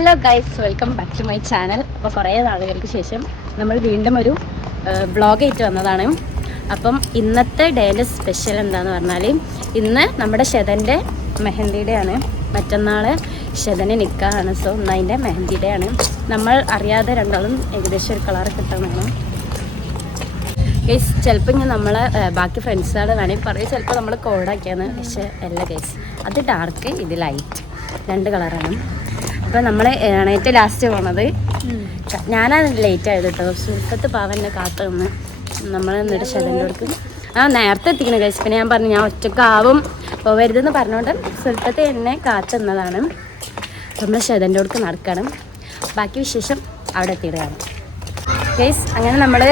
Hello guys, welcome back to my channel. അപ്പോൾ കുറേ നാളുകൾക്ക് ശേഷം നമ്മൾ വീണ്ടും ഒരു വ്ളോഗ് ആയിട്ട് വന്നതാണ്. അപ്പം ഇന്നത്തെ ഡേയുടെ സ്പെഷ്യൽ എന്താണെന്ന് പറഞ്ഞാൽ, ഇന്ന് നമ്മുടെ ഷെദൻ്റെ മെഹന്തി ഡേ ആണ്. മറ്റന്നാൾ ഷെദന് നിക്കാഹാണ്. സോ ഇന്ന് അതിൻ്റെ മെഹന്തി ഡേ ആണ്. നമ്മൾ അറിയാതെ രണ്ടാളും ഏകദേശം ഒരു കളർ കിട്ടണം ഗൈസ്. ചിലപ്പോൾ ഇങ്ങനെ നമ്മളെ ബാക്കി ഫ്രണ്ട്സുകൾ വേണമെങ്കിൽ പറയും ചിലപ്പോൾ നമ്മൾ കോഡാക്കിയാണ്, പക്ഷേ അല്ല ഗൈസ്, അത് ഡാർക്ക്, ഇത് ലൈറ്റ്, രണ്ട് കളറാണ്. അപ്പോൾ നമ്മൾ ഏറ്റവും ലാസ്റ്റ് പോണത് ഞാനാണ് ലേറ്റ് ആയത് കേട്ടോ. സുൽഫത്ത് പാവന്നെ കാത്തു നിന്ന് നമ്മൾ എന്നിട്ട് ഷെദൻ്റെ അടുക്ക് നേരത്തെ എത്തിക്കണം ഗൈസ്. പിന്നെ ഞാൻ പറഞ്ഞു ഞാൻ ഒറ്റക്കാവും പോവരുതെന്ന് പറഞ്ഞുകൊണ്ട് സുൽഫത്ത് എന്നെ കാത്തുന്നതാണ്. നമ്മൾ ഷെദൻ്റെ അടുക്ക് നടക്കണം. ബാക്കി വിശേഷം അവിടെ എത്തിയിടുകയാണ് ഗൈസ്. അങ്ങനെ നമ്മൾ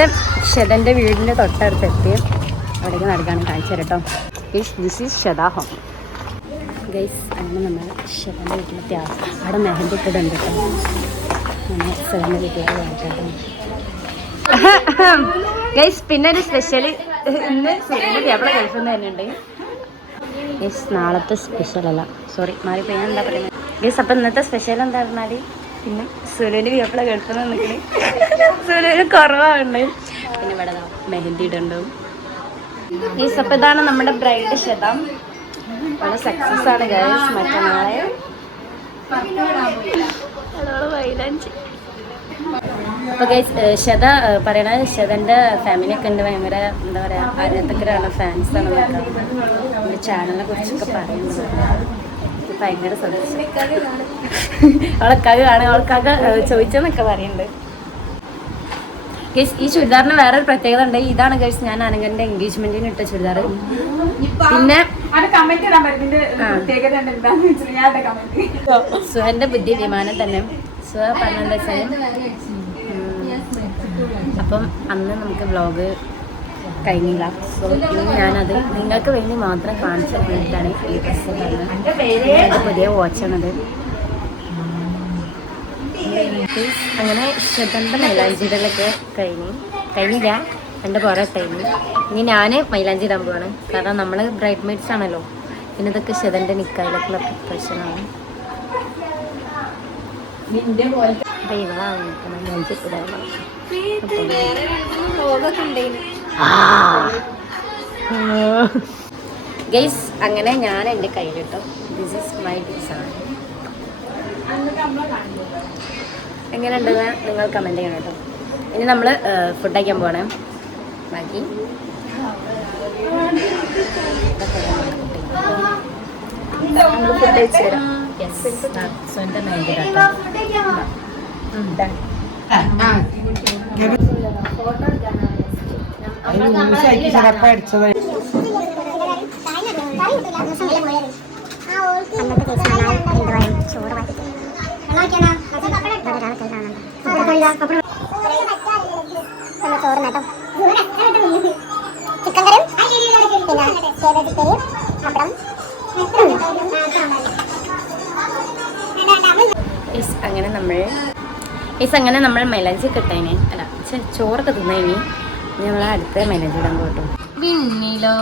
ഷെദൻ്റെ വീടിൻ്റെ തൊട്ടടുത്ത് എത്തി അവിടേക്ക് നടക്കുകയാണ്. കാണിച്ചു തരട്ടോ guys. This is Sheda home guys. അങ്ങനെ നമ്മൾ ഷെദൻ്റെ വീട്ടിലെത്തി. അവിടെ മെഹന്തി ഇട്ടിട്ടുണ്ട് കേട്ടോ. അങ്ങനെ ഷെദൻ്റെ വീട്ടിലേക്ക് ഗൈസ്. പിന്നെ ഒരു സ്പെഷ്യൽ ഇന്ന് സുരേൻ്റെ തേപ്പിള ഗൾഫിൽ നിന്ന് തന്നെ ഉണ്ട് ഗൈസ്. നാളത്തെ സ്പെഷ്യൽ അല്ല, സോറി മാറിപ്പോയി, ഞാൻ എന്താ പറയുന്നത് ഗൈസ്. അപ്പം ഇന്നത്തെ സ്പെഷ്യൽ എന്താ പറഞ്ഞാൽ, പിന്നെ സുരേൻ്റെ തേപ്പിള ഗൾഫിൽ നിന്ന് നിൽക്കുന്നത് സുരേന് കുറവാണ്. പിന്നെ ഇവിടെ മെഹന്തി ഇടുന്നുണ്ടാവും ഗൈസ്. അപ്പം ഇതാണ് നമ്മുടെ ബ്രൈഡ് ഷെദ. വളരെ സക്സസ് ആണ് ഗൈസ്. മറ്റന്നാളെ അപ്പോൾ ഗൈസ് ഷെദ പറയണത് ഷെദൻ്റെ ഫാമിലിയൊക്കെ ഉണ്ട് ഭയങ്കര എന്താ പറയുക ആരാധകരാണ്, ഫാൻസാണ്. എൻ്റെ ചാനലിനെ കുറിച്ചൊക്കെ പറയുന്നത് ഭയങ്കര സന്തോഷം. അവൾക്കാകെ കാണുക, അവൾക്കാകെ ചോദിച്ചെന്നൊക്കെ പറയുന്നുണ്ട് ഗൈസ്. ഈ ചുരിദാറിന് വേറൊരു പ്രത്യേകത ഉണ്ട്. ഇതാണ് ഗൈസ് ഞാൻ അനങ്കൻ്റെ എൻഗേജ്മെന്റിന് ഇട്ട ചുരിദാർ. പിന്നെ സുഹന്റെ ബുദ്ധി വിമാനം തന്നെ. സുഹ പറഞ്ഞെന്താ വെച്ചാൽ, അപ്പം അന്ന് നമുക്ക് വ്ളോഗ് കഴിഞ്ഞില്ല. സോ ഇന്ന് ഞാനത് നിങ്ങൾക്ക് വേണ്ടി മാത്രം കാണിച്ചു വേണ്ടിയിട്ടാണ് ഈ ഡ്രസ്സ് പറഞ്ഞത്. പുതിയ വാച്ചാണത്. അങ്ങനെ ഷെദൻ്റെ മൈലാഞ്ചിടലൊക്കെ കഴിഞ്ഞില്ല, എൻ്റെ കുറേ ടൈം. ഇനി ഞാൻ മൈലാഞ്ചി ഇടാൻ പോവാണ്. കാരണം നമ്മൾ ബ്രൈഡ് മെയ്ഡ്സ് ആണല്ലോ. പിന്നെ ഇതൊക്കെ ഷെദൻ്റെ നിക്കായിലൊക്കെയുള്ള പ്രിപ്പറേഷനാണ്. ഗൈസ് അങ്ങനെ ഞാൻ എൻ്റെ കയ്യിലിട്ടോ. This is my design. എങ്ങനെ ഉണ്ടെന്ന് നിങ്ങൾ കമൻറ്റ് ചെയ്യണം കേട്ടോ. ഇനി നമ്മൾ ഫുഡ് കഴിക്കാൻ പോകണം. ബാക്കി നമ്മൾ ഫുഡ് കഴിച്ചു തരാം. സ്വന്തം ചോറുന്നട്ടോ ചിക്കൻ കറിയും പിന്നെ കേബേജ് പപ്പടം. അങ്ങനെ നമ്മൾ മൈലാഞ്ചി കിട്ടേനെ അല്ല ചോറൊക്കെ തിന്നേനി. ഞങ്ങൾ അടുത്ത മൈലാഞ്ചി ഇടാൻ പോട്ടോ. പിന്നിലോ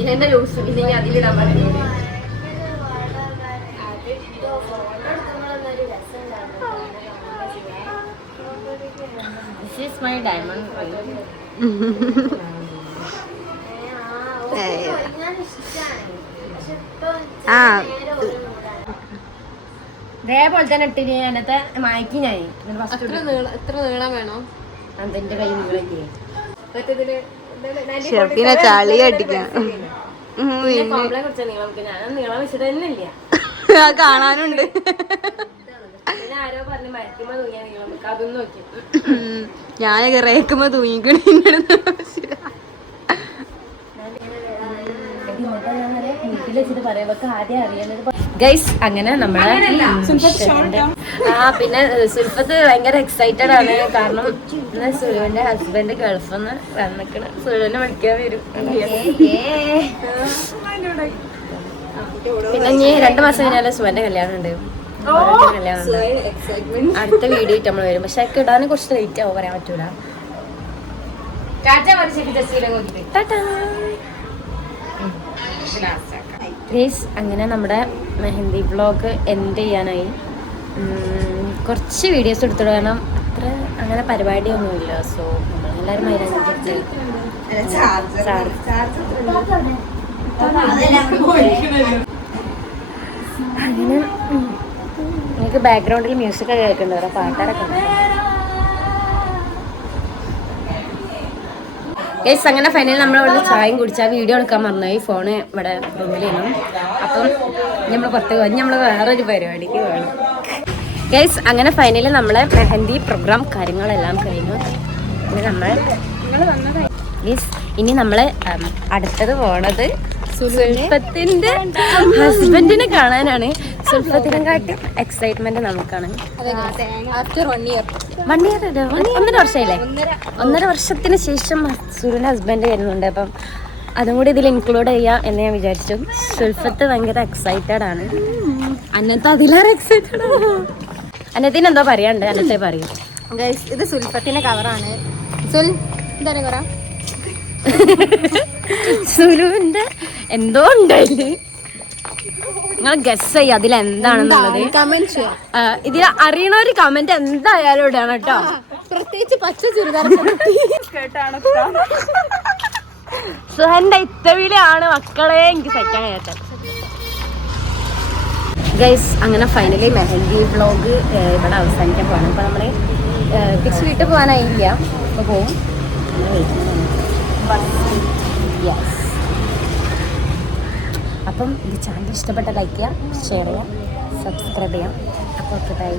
ഇതിന്റെ ലൂസ് ഇല്ലെങ്കിൽ അതിലിടാൻ പറയുന്നത്. This is my diamond ring. ഇതേപോലെ തന്നെ ഇട്ടിന് അതിനകത്തെ മായ്ക്ക് ഞാൻ. എത്ര നീളം വേണോ? അതെന്റെ കൈ നീളല്ലേ ചളി അടിക്കാൻ ഞാൻ നീളം വെച്ചിട്ട് തന്നെ ഇല്ല. കാണാനുണ്ട്. പിന്നെ ആരോ പറഞ്ഞു മരത്തിമ തൂങ്ങിയാ നീളം വെക്ക. അതൊന്നും നോക്കി ഞാനൊക്കെ റേക്കുമ്പോ തൂങ്ങിക്കണ. ഗൈസ് അങ്ങനെ നമ്മളെ പിന്നെ സുൽഫത്ത് ഭയങ്കര എക്സൈറ്റഡ് ആണ്. കാരണം സുലുവിന്റെ ഹസ്ബൻഡ് ഗൾഫിൽ നിന്ന് വന്നിക്കണ. സുലുവിനെ വിളിക്കാൻ വരും. പിന്നെ ഇനി 2 മാസം കഴിഞ്ഞാല് സുവന്റെ കല്യാണം ഉണ്ട്. അടുത്ത വീഡിയോ ആയിട്ട് നമ്മൾ വരും. പക്ഷെ ഇടാനും കുറച്ച് ലേറ്റ് ആവും, പറയാൻ പറ്റൂല. ഗൈസ് അങ്ങനെ നമ്മുടെ മെഹന്തി വ്ളോഗ് എൻഡ് ചെയ്യാനായി. കുറച്ച് വീഡിയോസ് എടുത്തിട്ട് കാരണം അത്ര അങ്ങനെ പരിപാടിയൊന്നുമില്ല. സോ നമ്മളെല്ലാവരും അതിനനുസരിച്ച് അങ്ങനെ എനിക്ക് ബാക്ക്ഗ്രൗണ്ടിൽ മ്യൂസിക് ഒക്കെ കേൾക്കുന്നുണ്ട്. വേറെ പാട്ടുകാരൊക്കെ ഉണ്ട്. ഗൈസ് അങ്ങനെ ഫൈനലി നമ്മൾ ഇവിടെ ചായയും കുടിച്ചാൽ വീഡിയോ എടുക്കാൻ മറന്നുപോയി. ഫോണ് ഇവിടെ റൂമിലിരുന്നു. അപ്പം നമ്മൾ പുറത്ത് പോയി നമ്മൾ വേറൊരു പരിപാടിക്ക് വേണം. ഗൈസ് അങ്ങനെ ഫൈനലി നമ്മളെ മെഹന്തി പ്രോഗ്രാം കാര്യങ്ങളെല്ലാം കഴിഞ്ഞു. ഇനി നമ്മൾ അടുത്തത് പോണത് സുൽഫത്തിന്റെ ഹസ്ബൻഡിനെ കാണാനാണ്. സുൽഫത്തിനെ കാട്ടി എക്സൈറ്റ്മെന്റ് നമുക്കാണ്. 1 ഇയർ 1.5 വർഷമായില്ലേ? 1.5 വർഷത്തിന് ശേഷം സുൽഫിന്റെ ഹസ്ബൻഡ് വരുന്നുണ്ട്. അപ്പം അതും കൂടി ഇതിൽ ഇൻക്ലൂഡ് ചെയ്യാം എന്ന് ഞാൻ വിചാരിച്ചു. സുൽഫത്ത് ഭയങ്കര എക്സൈറ്റഡ് ആണ്. അന്നത്തെ അതിലേറെ എക്സൈറ്റഡ് ആണ്. അന്നത്തിന് എന്തോ പറയാണ്ട്. അന്നത്തെ പറയും. ഇത് സുൽഫത്തിന്റെ കവറാണ്. സുൽ എന്താണ് കവറ? സുലുവിന്റെ എന്തോ ഉണ്ടായില്ലേ? നിങ്ങൾ ഗസ് ചെയ്യ അതിലെന്താണെന്നുള്ളത്. ഇതിൽ അറിയണ ഒരു കമന്റ് എന്തായാലും ഇടാണ് കേട്ടോ. പ്രത്യേകിച്ച് പച്ച ചുരിദാർ സുഹന്റെ ഇത്തവിലാണ് മക്കളെ എനിക്ക് സഹിക്കാൻ കഴിയാത്ത. ഗൈസ് അങ്ങനെ ഫൈനലി മെഹന്തി വ്ളോഗ് ഇവിടെ അവസാനിക്കാൻ പോവാണ്. അപ്പോൾ നമ്മൾ തിരിച്ച് വീട്ടിൽ പോകാനായില്ല. അപ്പോൾ പോവും. യെസ്. അപ്പം ഈ ചാനൽ ഇഷ്ടപ്പെട്ട ലൈക്ക് ചെയ്യുക, ഷെയർ ചെയ്യുക, സബ്സ്ക്രൈബ് ചെയ്യാം. അപ്പോൾ ഓക്കെ ബൈ.